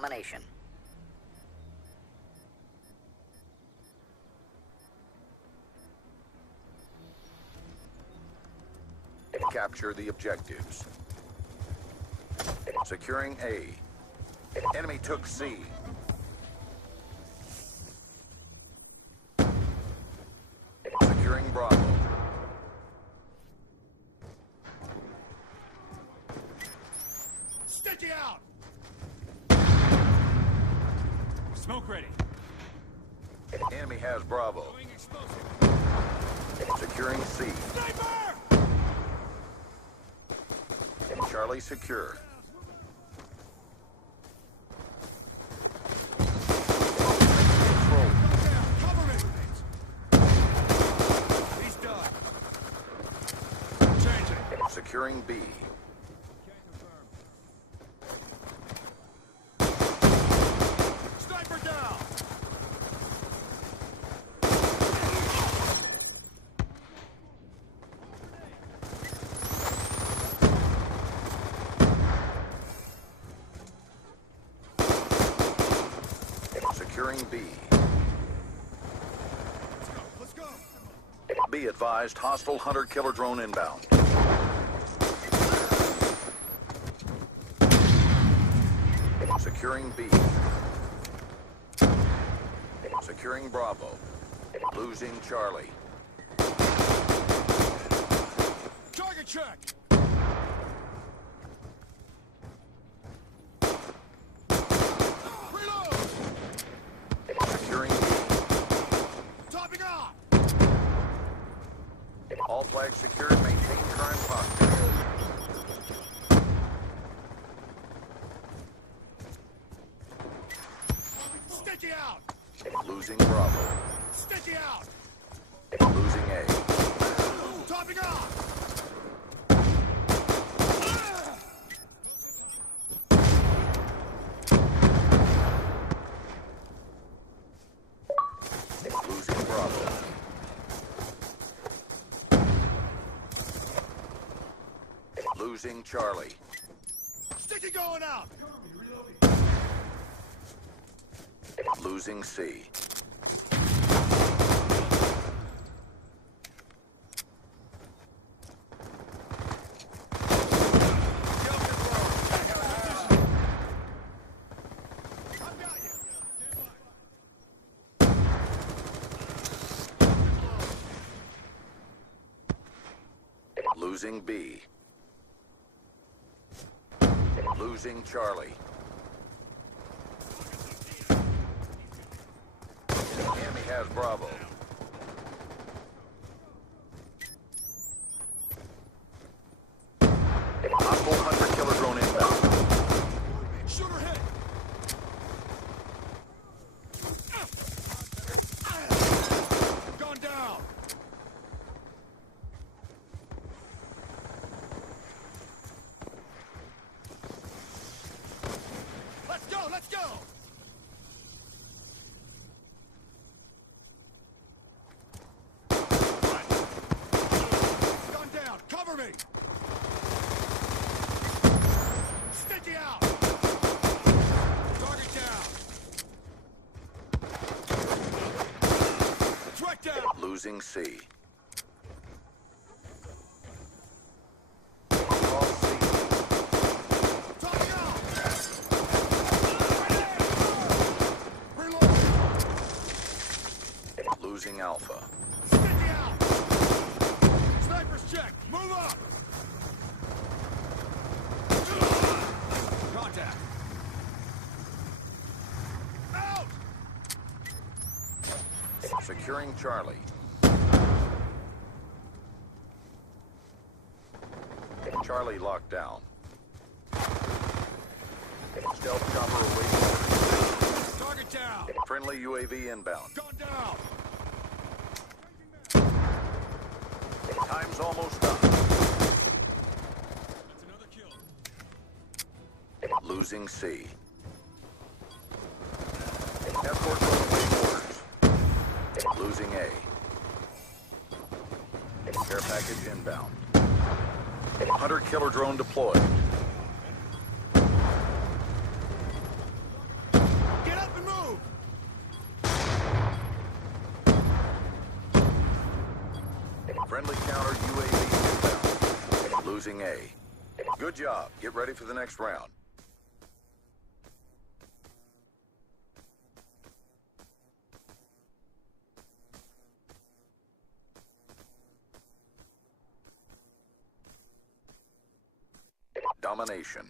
domination. Capture the objectives. Securing A. Enemy took C. Securing Bravo. Sticky out! Smoke ready. Enemy has Bravo. Securing C. Sniper! Charlie secure. Control. Cover me! He's done. Changing. Securing B. Sniper down! Securing B. Let's go! Be advised, hostile hunter-killer drone inbound. Securing B. Securing Bravo. Losing Charlie. Target check! Reload! Securing B. Topping off! All flags secured. Maintain current posture. Sticky out! Losing Bravo. Sticky out! Losing A. Topping off! Losing Bravo. Losing Charlie. Sticky going out! Losing C. Losing B. Losing Charlie. Enemy has Bravo. Hostile hunter-killer drone inbound. Shooter hit! Gone down! Let's go! Let's go! Gone down! Cover me! Sticky out! Target down! Track down! Losing C. All C. Topping out! Reload! Losing Alpha. Sticky out! Sniper's check! Move up! Contact! Out! Securing Charlie. Charlie locked down. Stealth chopper awaiting. Target down! Friendly UAV inbound. Gone down! Time's almost up. That's another kill. Losing C. Escort drone awaiting orders. Losing A. Care package inbound. Hunter-killer drone deployed. Friendly counter UAV inbound. Losing A. Good job. Get ready for the next round. Domination.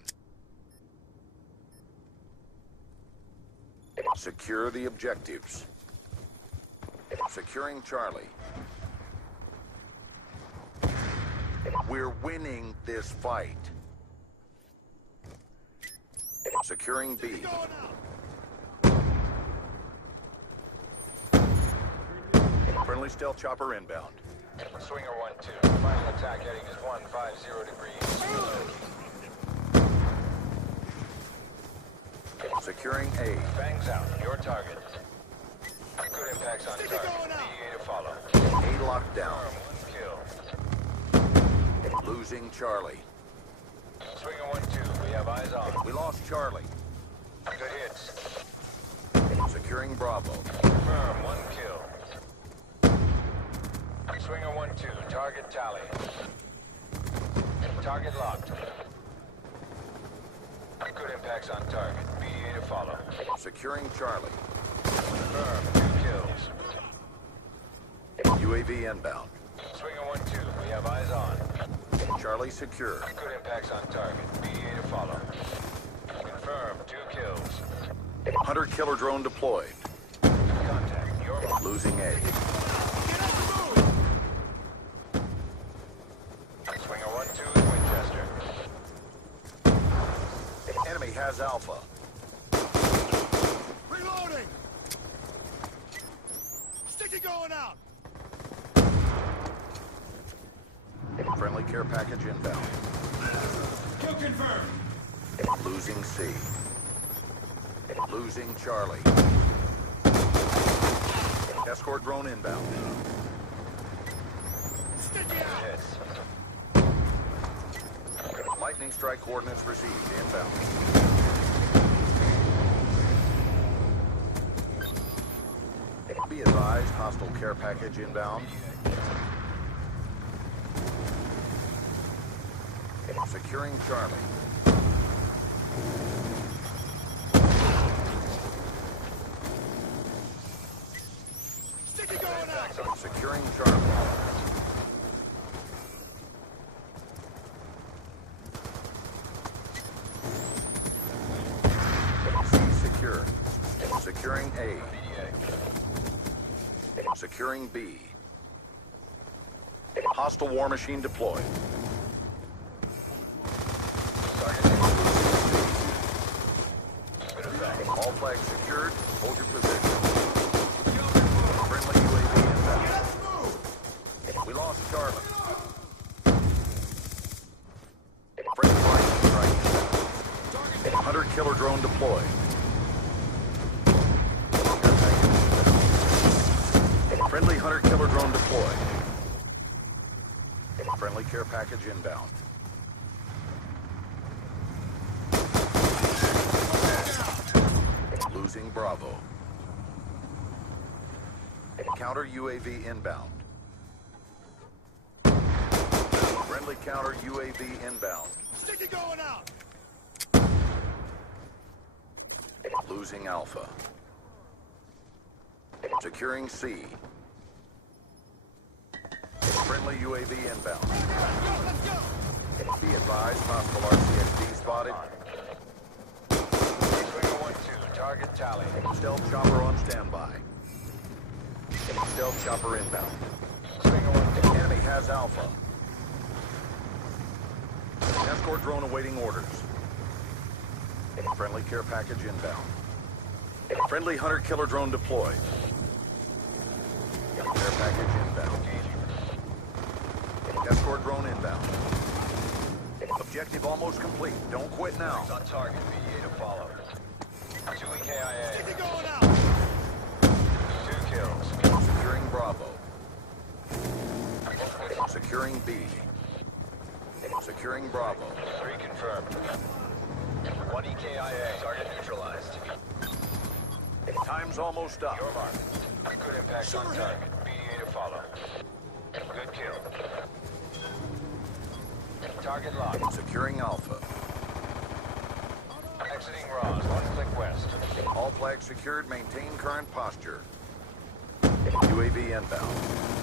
Secure the objectives. Securing Charlie. We're winning this fight. Securing B. Friendly stealth chopper inbound. Swinger 1-2. Final attack heading is 150 degrees. Securing A. Bangs out. Your target. Good impacts on target. BA to follow. A locked down. Kill. Losing Charlie. Swinger 1-2. We have eyes on. We lost Charlie. Good hits. Securing Bravo. Confirm. 1 kill. Swinger 1-2. Target tally. Target locked. Good impacts on target. BA to follow. Securing Charlie. Confirm. 2 kills. UAV inbound. Swinger 1-2. We have eyes on. Charlie secure. Good impacts on target. BA to follow. Confirm. 2 kills. Hunter killer drone deployed. Contact. Your mark. Losing A. Swinger 1-2 is Winchester. Enemy has Alpha. Reloading! Sticky going out! Friendly care package inbound. Kill confirmed. Losing C. Losing Charlie. Escort drone inbound. Sticky out! Hits. Lightning strike coordinates received inbound. Be advised, hostile care package inbound. Securing Charlie. Sticky going out! Securing Charlie. C secure. Securing A. Securing B. Hostile war machine deployed. All flags secured. Hold your position. Friendly UAV inbound. We lost Charlie. Friendly lightning strike inbound. Hunter killer drone deployed. Friendly hunter killer drone deployed. Friendly care package inbound. Losing Bravo. Counter UAV inbound. Friendly counter UAV inbound. Sticky going out! Losing Alpha. Securing C. Friendly UAV inbound. Let's go! Be advised, hostile RCXD spotted. Swinger 1-2. Target tally. Stealth chopper on standby. Stealth chopper inbound. Swinger 1-2. Enemy has Alpha. Escort drone awaiting orders. Friendly care package inbound. Friendly hunter killer drone deployed. Care package inbound. Escort drone inbound. Objective almost complete. Don't quit now. On target. BA to follow. 2 EKIA. Sticky going out! 2 kills. Securing Bravo. Securing B. Securing Bravo. 3 confirmed. 1 EKIA. Target neutralized. Time's almost up. Your mark. Good impacts on target. BA to follow. Good kill. Target locked. Securing Alpha. Exiting Ross, 1 click west. All flags secured. Maintain current posture. UAV inbound.